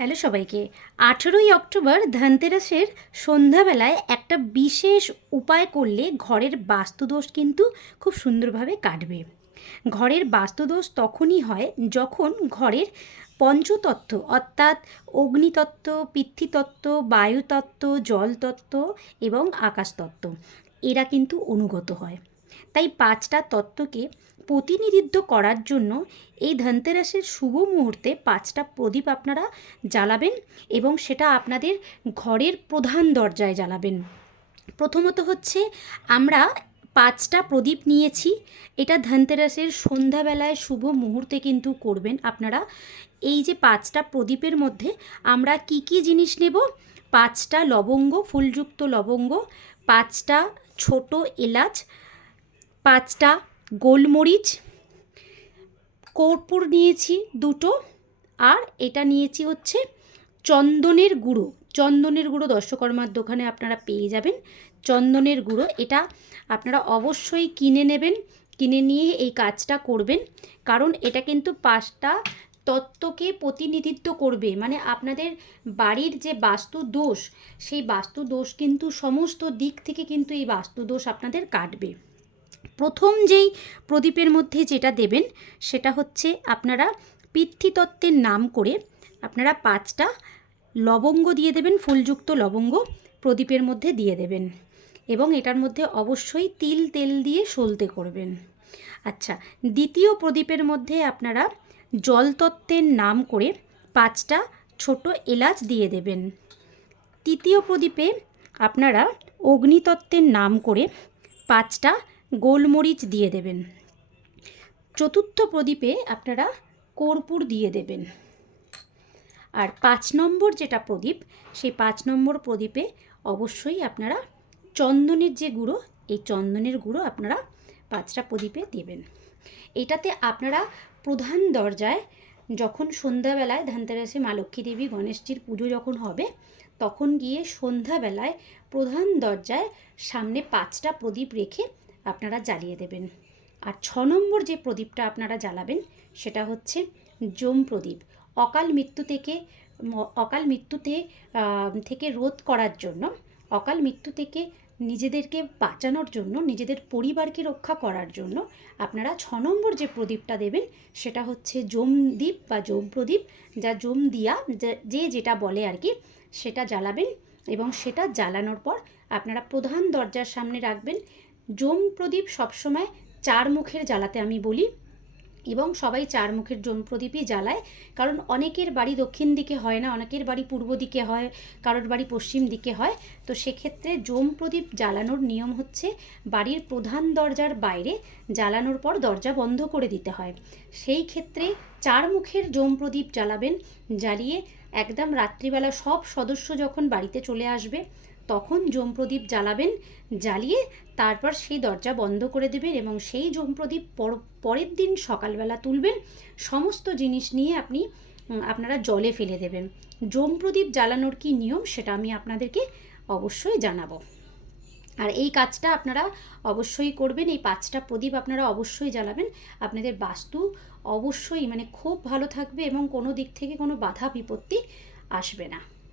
Hello সবাইকে। আঠেরোই October ধনতেরাসের সন্ধ্যাবেলায় একটা বিশেষ উপায় করলে ঘরের বাস্তুদোষ কিন্তু খুব সুন্দরভাবে কাটবে। ঘরের বাস্তুদোষ তখনই হয় যখন ঘরের পঞ্চতত্ত্ব অর্থাৎ অগ্নিতত্ত্ব পৃথ্বীতত্ত্ব বায়ুতত্ত্ব, জলতত্ত্ব এবং আকাশতত্ত্ব, এরা কিন্তু অনুগত হয়। তাই পাঁচটা তত্ত্বকে প্রতিনিধিত্ব করার জন্য এই ধনতেরাসের শুভ মুহূর্তে পাঁচটা প্রদীপ আপনারা জ্বালাবেন এবং সেটা আপনাদের ঘরের প্রধান দরজায় জ্বালাবেন। প্রথমত হচ্ছে আমরা পাঁচটা প্রদীপ নিয়েছি। এটা ধনতেরাসের সন্ধ্যাবেলায় শুভ মুহূর্তে কিন্তু করবেন আপনারা। এই যে পাঁচটা প্রদীপের মধ্যে আমরা কি কি জিনিস নেব? পাঁচটা লবঙ্গ, ফুলযুক্ত লবঙ্গ, পাঁচটা ছোট এলাচ, পাঁচটা গোলমরিচ, কর্পূর নিয়েছি দুটো, আর এটা নিয়েছি হচ্ছে চন্দনের গুঁড়ো। চন্দনের গুঁড়ো দর্শকর্মার দোকানে আপনারা পেয়ে যাবেন। চন্দনের গুঁড়ো, এটা আপনারা অবশ্যই কিনে নেবেন, কিনে নিয়ে এই কাজটা করবেন। কারণ এটা কিন্তু পাঁচটা তত্ত্বকে প্রতিনিধিত্ব করবে। মানে আপনাদের বাড়ির যে বাস্তু দোষ, সেই বাস্তু দোষ কিন্তু সমস্ত দিক থেকে কিন্তু এই বাস্তু দোষ আপনাদের কাটবে। প্রথম যেই প্রদীপের মধ্যে যেটা দেবেন, সেটা হচ্ছে আপনারা পিতৃতত্ত্বের নাম করে আপনারা পাঁচটা লবঙ্গ দিয়ে দেবেন, ফুলযুক্ত লবঙ্গ প্রদীপের মধ্যে দিয়ে দেবেন। এবং এটার মধ্যে অবশ্যই তিল, তেল দিয়ে সলতে করবেন। আচ্ছা দ্বিতীয় প্রদীপের মধ্যে আপনারা জলতত্ত্বের নাম করে পাঁচটা ছোট এলাচ দিয়ে দেবেন। তৃতীয় প্রদীপে আপনারা অগ্নিতত্ত্বের নাম করে পাঁচটা গোলমরিচ দিয়ে দেবেন। চতুর্থ প্রদীপে আপনারা কর্পূর দিয়ে দেবেন। আর পাঁচ নম্বর যেটা প্রদীপ, সেই পাঁচ নম্বর প্রদীপে অবশ্যই আপনারা চন্দনের যে গুঁড়ো, এই চন্দনের গুঁড়ো আপনারা পাঁচটা প্রদীপে দেবেন। এটাতে আপনারা প্রধান দরজায় যখন সন্ধ্যাবেলায় ধনতেরাসে মা লক্ষ্মী দেবী গণেশজির পুজো যখন হবে, তখন গিয়ে সন্ধ্যাবেলায় প্রধান দরজায় সামনে পাঁচটা প্রদীপ রেখে আপনারা জ্বালিয়ে দেবেন। আর ছ নম্বর যে প্রদীপটা আপনারা জ্বালাবেন, সেটা হচ্ছে যম প্রদীপ। অকাল মৃত্যু থেকে অকাল মৃত্যুতে থেকে রোধ করার জন্য, অকাল মৃত্যু থেকে নিজেদেরকে বাঁচানোর জন্য, নিজেদের পরিবারকে রক্ষা করার জন্য আপনারা ছ নম্বর যে প্রদীপটা দেবেন, সেটা হচ্ছে যম দ্বীপ বা যম প্রদীপ, যা যম দিয়া যে যেটা বলে আর কি, সেটা জ্বালাবেন এবং সেটা জ্বালানোর পর আপনারা প্রধান দরজার সামনে রাখবেন। যম প্রদীপ সবসময় চার মুখের জ্বালাতে আমি বলি এবং সবাই চার মুখের যম প্রদীপই জ্বালায়। কারণ অনেকের বাড়ি দক্ষিণ দিকে হয় না, অনেকের বাড়ি পূর্ব দিকে হয়, কারোর বাড়ি পশ্চিম দিকে হয়। তো সেক্ষেত্রে যম প্রদীপ জ্বালানোর নিয়ম হচ্ছে বাড়ির প্রধান দরজার বাইরে জ্বালানোর পর দরজা বন্ধ করে দিতে হয়। সেই ক্ষেত্রে চার মুখের যম প্রদীপ জ্বালাবেন, জ্বালিয়ে একদম রাত্রিবেলা সব সদস্য যখন বাড়িতে চলে আসবে তখন যম প্রদীপ জ্বালাবেন, জ্বালিয়ে তারপর সেই দরজা বন্ধ করে দেবেন এবং সেই যম প্রদীপ পর- পরের দিন সকালবেলা তুলবেন। সমস্ত জিনিস নিয়ে আপনি আপনারা জলে ফেলে দেবেন। যম প্রদীপ জ্বালানোর কি নিয়ম সেটা আমি আপনাদেরকে অবশ্যই জানাব। আর এই কাজটা আপনারা অবশ্যই করবেন, এই পাঁচটা প্রদীপ আপনারা অবশ্যই জ্বালাবেন। আপনাদের বাস্তু অবশ্যই মানে খুব ভালো থাকবে এবং কোনো দিক থেকে কোনো বাধা বিপত্তি আসবে না।